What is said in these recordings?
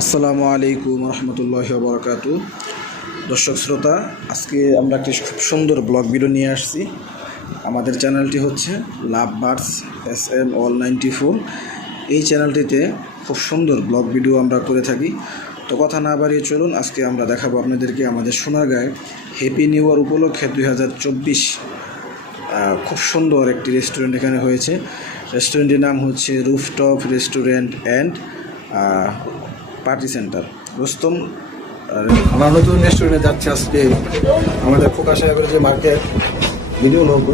আসসালামু আলাইকুম রহমতুল্লাহি ওয়া বারাকাতু। দর্শক শ্রোতা, আজকে আমরা একটি খুব সুন্দর ব্লগ ভিডিও নিয়ে আসছি। আমাদের চ্যানেলটি হচ্ছে লাভ বার্ডস SM অল 94। এই চ্যানেলটিতে খুব সুন্দর ব্লগ ভিডিও আমরা করে থাকি। তো কথা না বাড়িয়ে চলুন, আজকে আমরা দেখাবো আপনাদেরকে আমাদের সোনারগাঁয়ে হ্যাপি নিউ ইয়ার উপলক্ষে 2024 খুব সুন্দর একটি রেস্টুরেন্ট এখানে হয়েছে। রেস্টুরেন্টের নাম হচ্ছে rooftop restaurant and party centre Rustam. আমরা নতুন রেস্টুরেন্টে যাচ্ছি আজকে। আমাদের খোকা সাহেবের যে মার্কেট ভিডিও লোক,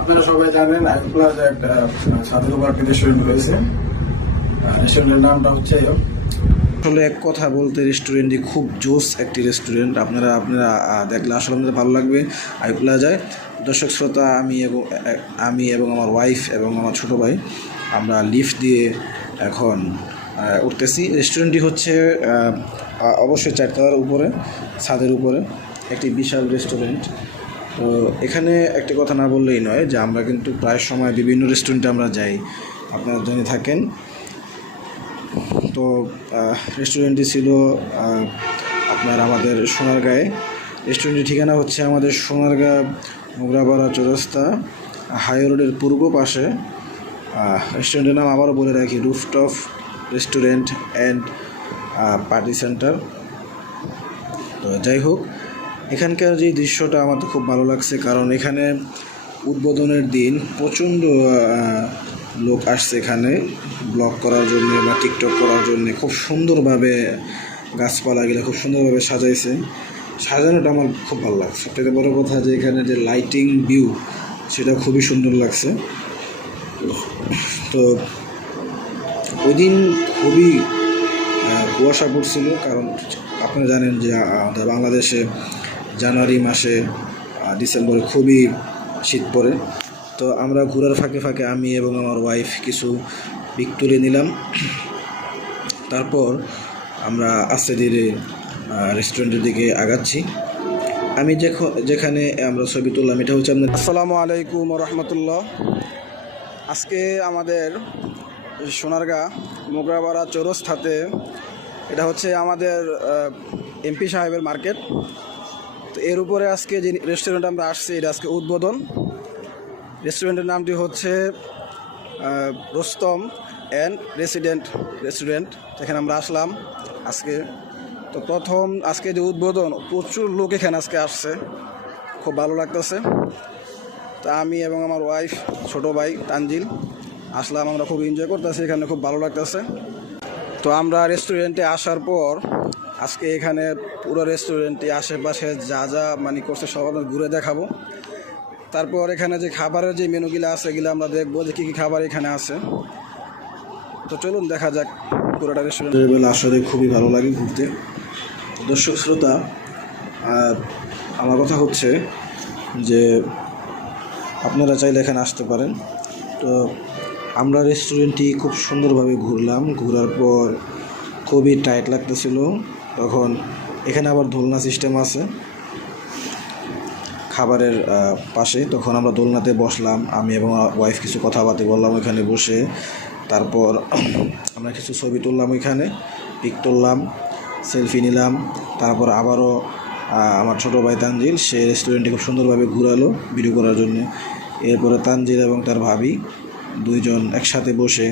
আপনারা সবাই জানেন আইপ্লাজা একটা সাধারণ মার্কেট রেস্টুরেন্ট রয়েছে। রেস্টুরেন্টের নামটা হচ্ছে আসলে এক কথা বলতে রেস্টুরেন্টটি খুব জোস একটি রেস্টুরেন্ট। আপনারা দেখলে আসলে আপনাদের ভালো লাগবে আইপ্লাজায়। দর্শক শ্রোতা, আমি এবং আমার ওয়াইফ এবং আমার ছোটো ভাই আমরা লিফট দিয়ে এখন উঠতেছি। রেস্টুরেন্টটি হচ্ছে অবশ্যই 4 তলার উপরে, ছাদের উপরে একটি বিশাল রেস্টুরেন্ট। তো এখানে একটি কথা না বললেই নয় যে আমরা কিন্তু প্রায় সময় বিভিন্ন রেস্টুরেন্টে আমরা যাই, আপনারা জেনে থাকেন। তো রেস্টুরেন্টটি ছিল আপনার আমাদের সোনারগাঁয়ে। রেস্টুরেন্টের ঠিকানা হচ্ছে আমাদের সোনারগাঁ মোগরাপাড়া চৌরাস্তা হাই রোডের পূর্ব পাশে। রেস্টুরেন্টের নাম আবারও বলে রাখি, rooftop restaurant and party centre. তো যাই হোক, এখানকার যে দৃশ্যটা আমার তো খুব ভালো লাগছে, কারণ এখানে উদ্বোধনের দিন প্রচণ্ড লোক আসছে এখানে ব্লগ করার জন্য বা টিকটক করার জন্য। খুব সুন্দরভাবে গাছপালাগুলো খুব সুন্দরভাবে সাজাইছে। সাজানোটা আমার খুব ভালো লাগছে। সবথেকে বড় কথা যে এখানে যে লাইটিং ভিউ, সেটা খুবই সুন্দর লাগছে। তো ওই দিন খুবই কুয়াশা পড়ছিল, কারণ আপনারা জানেন যে আমাদের বাংলাদেশে জানুয়ারি মাসে ডিসেম্বরে খুবই শীত পড়ে। তো আমরা ঘোরার ফাঁকে ফাঁকে আমি এবং আমার ওয়াইফ কিছু পিক তুলে নিলাম। তারপর আমরা আস্তে ধীরে রেস্টুরেন্টের দিকে আগাচ্ছি। আমি যেখানে আমরা ছবি তুললাম এটা হচ্ছে আপনার। আসসালামু আলাইকুম রহমতুল্লাহ। আজকে আমাদের সোনারগাঁ মোগরাপাড়া চৌরাস্তাতে, এটা হচ্ছে আমাদের এমপি সাহেবের মার্কেট। তো এর উপরে আজকে যে রেস্টুরেন্ট আমরা আসছি, এটা আজকে উদ্বোধন। রেস্টুরেন্টের নামটি হচ্ছে রুস্তম অ্যান্ড রেস্টুরেন্ট। এখানে আমরা আসলাম আজকে। তো প্রথম আজকে যে উদ্বোধন, প্রচুর লোক এখানে আজকে আসছে, খুব ভালো লাগতেছে। তা আমি এবং আমার ওয়াইফ, ছোটো ভাই তানজিল আসলাম। আমরা খুব এনজয় করতেছি, এখানে খুব ভালো লাগতেছে। তো আমরা রেস্টুরেন্টে আসার পর আজকে এখানে পুরো রেস্টুরেন্টে আশেপাশে যা যা করছে সব আমরা ঘুরে দেখাবো। তারপর এখানে যে খাবারের যে মেনুগুলো আছে, এগুলো আমরা দেখবো যে কী কী খাবার এখানে আছে। তো চলুন দেখা যাক পুরোটা রেস্টুরেন্টের বেলা। আসলে খুবই ভালো লাগে ঘুরতে। দর্শক শ্রোতা, আমার কথা হচ্ছে যে আপনারা চাইলে এখানে আসতে পারেন। তো আমরা রেস্টুরেন্টটি খুব সুন্দরভাবে ঘুরলাম। ঘোরার পর খুবই টাইট লাগতেছিল। তখন এখানে আবার দোলনা সিস্টেম আছে খাবারের পাশে। তখন আমরা দোলনাতে বসলাম, আমি এবং ওয়াইফ কিছু কথাবার্তা বললাম ওইখানে বসে। তারপর আমরা কিছু ছবি তুললাম, ওইখানে পিক তুললাম, সেলফি নিলাম। তারপর আবারও আমার ছোটো ভাই তানজিল, সে রেস্টুরেন্টে খুব সুন্দরভাবে ঘুরালো ভিডিও করার জন্য। এরপরে তানজিল এবং তার ভাবি দুইজন একসাথে বসে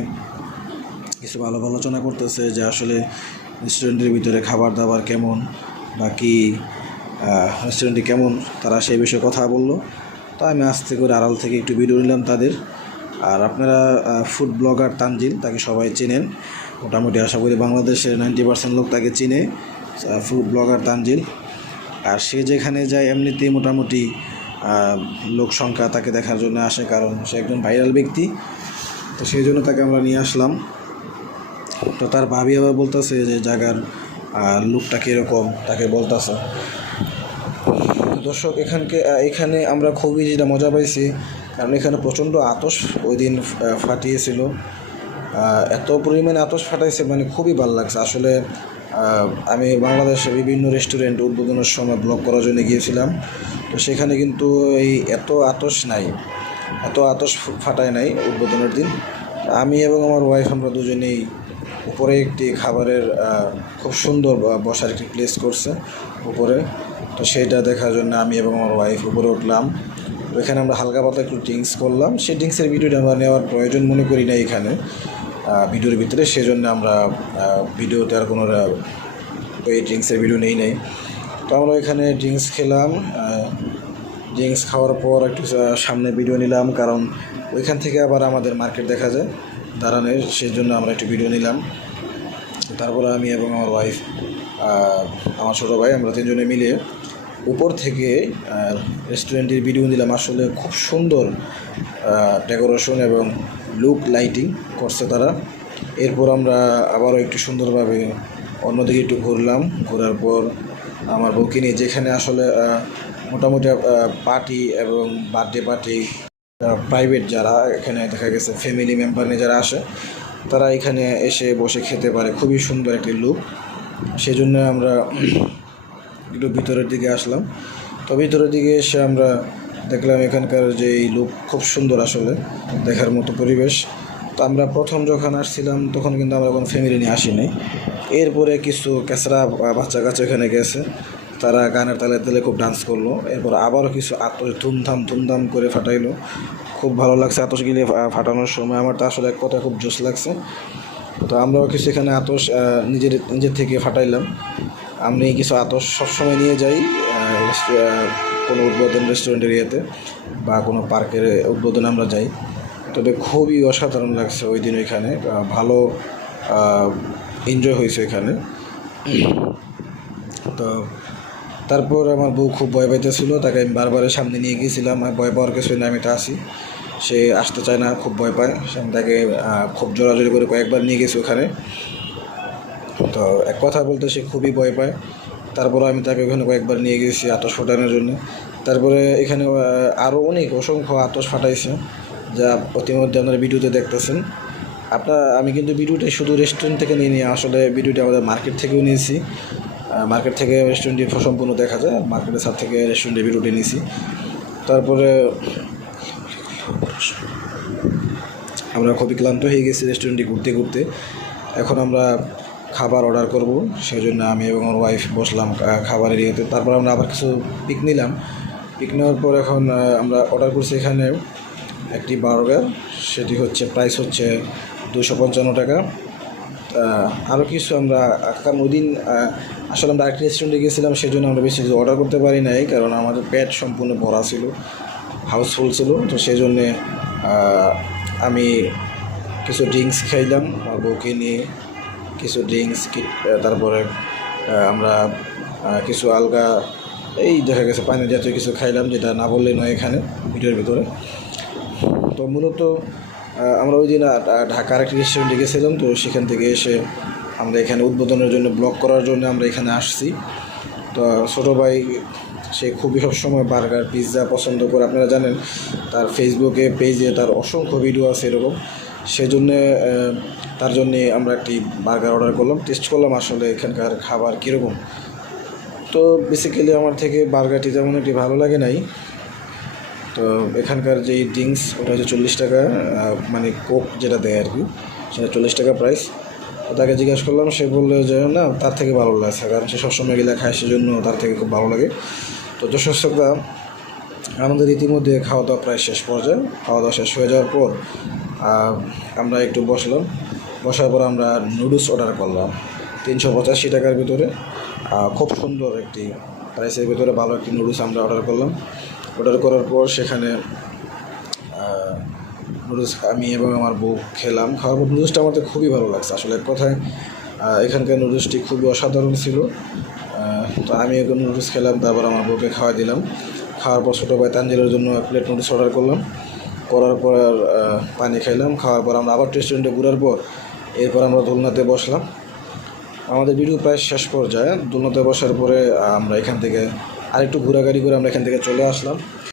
কিছু ভালো আলোচনা করতেছে যে আসলে রেস্টুরেন্টের ভিতরে খাবার দাবার কেমন, বাকি রেস্টুরেন্টটি কেমন, তারা সেই বিষয়ে কথা বললো। তো আমি আস্তে করে আড়াল থেকে একটু ভিডিও নিলাম তাদের। আর আপনারা ফুড ব্লগার তানজিল, তাকে সবাই চেনেন মোটামুটি, আশা করি বাংলাদেশের 90% লোক তাকে চিনে, ফুড ব্লগার তানজিল। আর সে যেখানে যায় এমনিতেই মোটামুটি লোক সংখ্যা তাকে দেখার জন্য আসে, কারণ সে একজন ভাইরাল ব্যক্তি। তো সেই জন্য তাকে আমরা নিয়ে আসলাম। তো তার ভাবি আবার বলতেছে যে জায়গার লুকটা কীরকম, তাকে বলতেছে। দর্শক, এখানে আমরা খুবই যেটা মজা পাইছি, কারণ এখানে প্রচণ্ড আতশ ওই দিন ফাটিয়েছিল। এত পরিমাণে আতশ ফাটাইছে, খুবই ভালো লাগছে আসলে। আমি বাংলাদেশে বিভিন্ন রেস্টুরেন্ট উদ্বোধনের সময় ব্লগ করার জন্য গিয়েছিলাম। তো সেখানে কিন্তু এত আতশ ফাটায় নাই উদ্বোধনের দিন। আমি এবং আমার ওয়াইফ আমরা দুজনেই উপরে একটি খাবারের খুব সুন্দর বসার একটি প্লেস করছে উপরে। তো সেইটা দেখার জন্য আমি এবং আমার ওয়াইফ উপরে উঠলাম। ওইখানে আমরা হালকা পাতলা একটু ড্রিঙ্কস করলাম। সেই ড্রিঙ্কসের ভিডিওটা আমরা নেওয়ার প্রয়োজন মনে করি না এখানে ভিডিওর ভিতরে, সেজন্য আমরা ভিডিওতে আর কোনো ওই ড্রিঙ্কসের ভিডিও নেই। তো আমরা এখানে ড্রিঙ্কস খেলাম। ড্রিঙ্কস খাওয়ার পর একটু সামনে ভিডিও নিলাম, কারণ ওইখান থেকে আবার আমাদের মার্কেট দেখা যায় দাঁড়ানোর, সেই জন্য আমরা একটু ভিডিও নিলাম। তারপরে আমি এবং আমার ওয়াইফ, আমার ছোটো ভাই, আমরা তিনজনে মিলে উপর থেকে রেস্টুরেন্টের ভিডিও নিলাম। আসলে খুব সুন্দর ডেকোরেশন এবং লুক লাইটিং করছে তারা। এরপর আমরা আবারও একটু সুন্দরভাবে অন্যদিকে একটু ঘুরলাম। ঘোরার পর আমার বউকে নিয়ে, যেখানে আসলে মোটামুটি পার্টি এবং বার্থডে পার্টি প্রাইভেট যারা এখানে দেখা গেছে ফ্যামিলি মেম্বার নিয়ে যারা আসে, তারা এখানে এসে বসে খেতে পারে। খুবই সুন্দর একটি লুক, সেই জন্য আমরা একটু ভিতরের দিকে আসলাম। তো ভিতরের দিকে এসে আমরা দেখলাম এখানকার যে এই লুক খুব সুন্দর, আসলে দেখার মতো পরিবেশ। তো আমরা প্রথম যখন আসছিলাম তখন কিন্তু আমরা কোনো ফ্যামিলি নিয়ে আসিনি। এরপরে কিছু ক্যাচরা বাচ্চা কাচ্চা এখানে গেছে, তারা গানের তালে তালে খুব ডান্স করলো। এরপর আবারও কিছু আতশ ধুমধাম করে ফাটাইলো। খুব ভালো লাগছে আতশগুলি ফাটানোর সময়। আমার তো আসলে এক কথা খুব জোশ লাগছে। তো আমরাও কিছু এখানে আতশ নিজের থেকে ফাটাইলাম। আমি কিছু আতশ সবসময় নিয়ে যাই কোনো উদ্বোধন রেস্টুরেন্ট এরিয়াতে বা কোনো পার্কের উদ্বোধনে আমরা যাই। তবে খুবই অসাধারণ লাগছে ওই দিন ওইখানে, ভালো এনজয় হয়েছে এখানে। তো তারপর আমার বউ খুব ভয় পাইতেছিল, তাকে আমি বারবার সামনে নিয়ে গিয়েছিলাম। ভয় পাওয়ার কিছু না, আমি তো আসি, সে আসতে চায় না, খুব ভয় পায়। আমি তাকে খুব জোরাজোরি করে কয়েকবার নিয়ে গেছি ওখানে। তো এক কথা বলতে সে খুবই ভয় পায়। তারপরে আমি তাকে ওখানে কয়েকবার নিয়ে গেছি আতশ ফাটানোর জন্য। তারপরে এখানে আরও অসংখ্য আতশ ফাটাইছে, যা ইতিমধ্যে আপনারা ভিডিওতে দেখতেছেন। আমি কিন্তু ভিডিওটা শুধু রেস্টুরেন্ট থেকে নিয়ে আসলে ভিডিওটা আমাদের মার্কেট থেকেও নিয়েছি। মার্কেট থেকে রেস্টুরেন্টটি সম্পূর্ণ দেখা যায়, মার্কেটের সাথে থেকে রেস্টুরেন্টের ভিডিওটি নিয়েছি। তারপরে আমরা খুবই ক্লান্ত হয়ে গেছি রেস্টুরেন্টটি ঘুরতে। এখন আমরা খাবার অর্ডার করব, সেই জন্য আমি এবং আমার ওয়াইফ বসলাম খাবারের ইয়েতে। তারপর আমরা আবার কিছু পিক নিলাম। পিক নেওয়ার পর এখন আমরা অর্ডার করছি এখানে একটি বার্গার, সেটি প্রাইস হচ্ছে 255 টাকা। আরও কিছু আমরা, কারণ ওই দিন আসলে আমরা আরেকটি রেস্টুরেন্টে গিয়েছিলাম, সেই জন্য আমরা বেশি কিছু অর্ডার করতে পারি নাই, কারণ আমাদের পেট সম্পূর্ণ ভরা ছিল, হাউসফুল ছিল। তো সেই জন্যে আমি কিছু ড্রিঙ্কস খাইলাম আমার বউকে নিয়ে, কিছু ড্রিঙ্কস। তারপরে আমরা কিছু আলগা এই দেখা গেছে পানি জাতীয় কিছু খাইলাম, যেটা না বললেই নয় এখানে ভিডিওর ভিতরে। তো মূলত আমরা ওই দিন ঢাকার একটি রেস্টুরেন্টে গেছিলাম। তো সেখান থেকে এসে আমরা এখানে উদ্বোধনের জন্য ব্লগ করার জন্য আমরা এখানে আসছি। তো ছোটো ভাই সে খুবই সবসময় বার্গার পিৎজা পছন্দ করে, আপনারা জানেন তার ফেসবুকে পেজে তার অসংখ্য ভিডিও আছে এরকম। সেজন্যে তার জন্যে আমরা একটি বার্গার অর্ডার করলাম, টেস্ট করলাম আসলে এখানকার খাবার কীরকম। তো বেসিক্যালি আমার থেকে বার্গারটি তেমন একটি ভালো লাগে নাই। তো এখানকার যেই ড্রিঙ্কস ওটা হচ্ছে 40 টাকা, মানে কোক যেটা দেয় আর কি, সেটা 40 টাকা প্রাইস। তো তাকে জিজ্ঞাসা করলাম, সে বললো যে না, তার থেকে ভালো লাগছে, কারণ সে সবসময় গেলে খায়, সেজন্য তার থেকে খুব ভালো লাগে। তো দর্শকরা, আমাদের ইতিমধ্যে খাওয়া দাওয়া প্রায় শেষ পর্যায়ে। খাওয়া দাওয়া শেষ হয়ে যাওয়ার পর আমরা একটু বসলাম। বসার পর আমরা নুডলস অর্ডার করলাম 385 টাকার ভিতরে। খুব সুন্দর একটি প্রাইসের ভিতরে ভালো একটি নুডলস আমরা অর্ডার করলাম। অর্ডার করার পর সেখানে নুডলস আমি এবং আমার বউ খেলাম। খাওয়ার পর নুডলসটা আমাদের খুবই ভালো লাগছে, আসলে এক কথায় এখানকার নুডলসটি খুবই অসাধারণ ছিল। তো আমি এখন নুডলস খেলাম, তারপর আমার বউকে খাওয়া দিলাম। খাওয়ার পর ছোটো ভাই তানজিলের জন্য প্লেট নুডলস অর্ডার করলাম। করার পর পানি খাইলাম। খাওয়ার পর আমরা আবার রেস্টুরেন্টে ঘোরার পর এরপর আমরা দোলনাতে বসলাম। আমাদের ভিডিও প্রায় শেষ পর্যায়ে। দোলনাতে বসার পরে আমরা এখান থেকে আরেকটু ঘোরাঘুরি করে আমরা এখান থেকে চলে আসলাম।